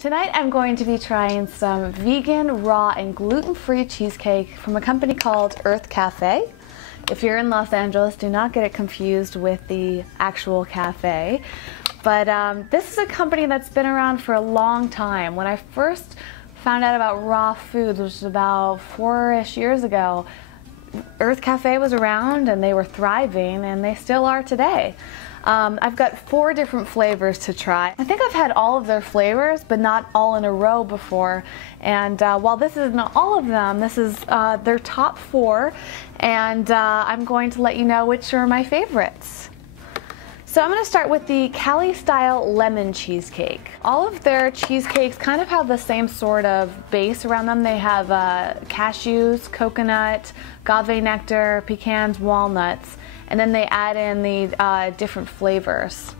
Tonight I'm going to be trying some vegan, raw, and gluten-free cheesecake from a company called Earth Cafe. If you're in Los Angeles, do not get it confused with the actual cafe. But this is a company that's been around for a long time. When I first found out about raw foods, which was about 4-ish years ago, Earth Cafe was around and they were thriving, and they still are today. I've got 4 different flavors to try. I think I've had all of their flavors, but not all in a row before. And while this isn't all of them, this is their top 4, and I'm going to let you know which are my favorites. So I'm going to start with the Cali style lemon cheesecake. All of their cheesecakes kind of have the same sort of base around them. They have cashews, coconut, agave nectar, pecans, walnuts, and then they add in the different flavors.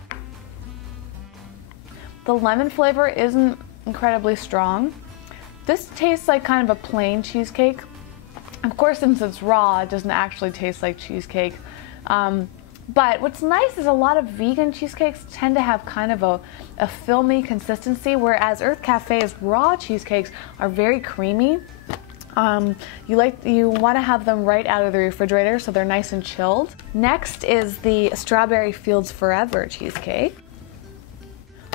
The lemon flavor isn't incredibly strong. This tastes like kind of a plain cheesecake. Of course, since it's raw, it doesn't actually taste like cheesecake. But what's nice is a lot of vegan cheesecakes tend to have kind of a filmy consistency, whereas Earth Cafe's raw cheesecakes are very creamy. You want to have them right out of the refrigerator so they're nice and chilled. Next is the Strawberry Fields Forever cheesecake.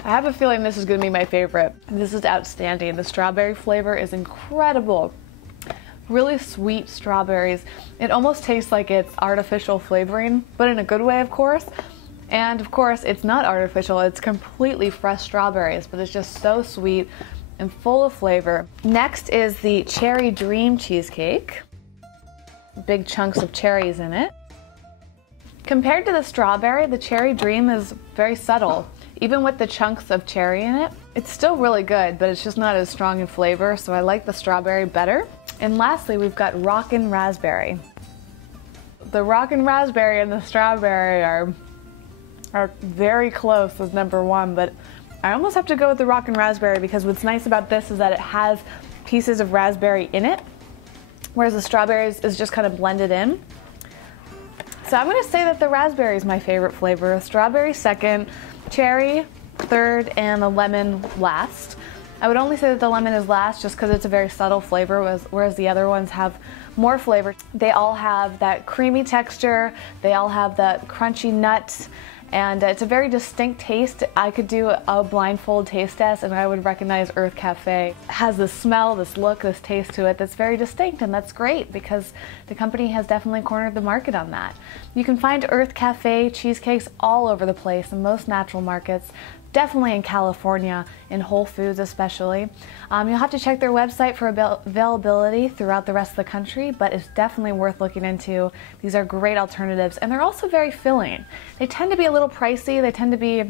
I have a feeling this is going to be my favorite. This is outstanding. The strawberry flavor is incredible. Really sweet strawberries. It almost tastes like it's artificial flavoring, but in a good way, of course. And of course, it's not artificial. It's completely fresh strawberries, but it's just so sweet and full of flavor. Next is the Cherry Dream cheesecake. Big chunks of cherries in it. Compared to the strawberry, the Cherry Dream is very subtle. Even with the chunks of cherry in it, it's still really good, but it's just not as strong in flavor, so I like the strawberry better. And lastly, we've got Rockin' Raspberry. The Rockin' Raspberry and the strawberry are very close as number 1, but I almost have to go with the Rockin' Raspberry because what's nice about this is that it has pieces of raspberry in it, whereas the strawberries is just kind of blended in. So I'm going to say that the raspberry is my favorite flavor, strawberry second, cherry third, and the lemon last. I would only say that the lemon is last just because it's a very subtle flavor, whereas the other ones have more flavor. They all have that creamy texture, they all have that crunchy nuts, and it's a very distinct taste. I could do a blindfold taste test and I would recognize Earth Cafe. It has this smell, this look, this taste to it that's very distinct, and that's great because the company has definitely cornered the market on that. You can find Earth Cafe cheesecakes all over the place in most natural markets. Definitely in California, in Whole Foods especially. You'll have to check their website for availability throughout the rest of the country, but it's definitely worth looking into. These are great alternatives, and they're also very filling. They tend to be a little pricey. They tend to be,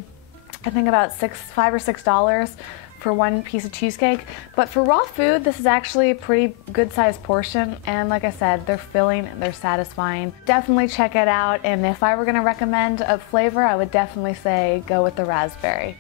I think, about $5 or $6 for one piece of cheesecake. But for raw food, this is actually a pretty good sized portion, and like I said, they're filling and they're satisfying. Definitely check it out, and if I were going to recommend a flavor, I would definitely say go with the raspberry.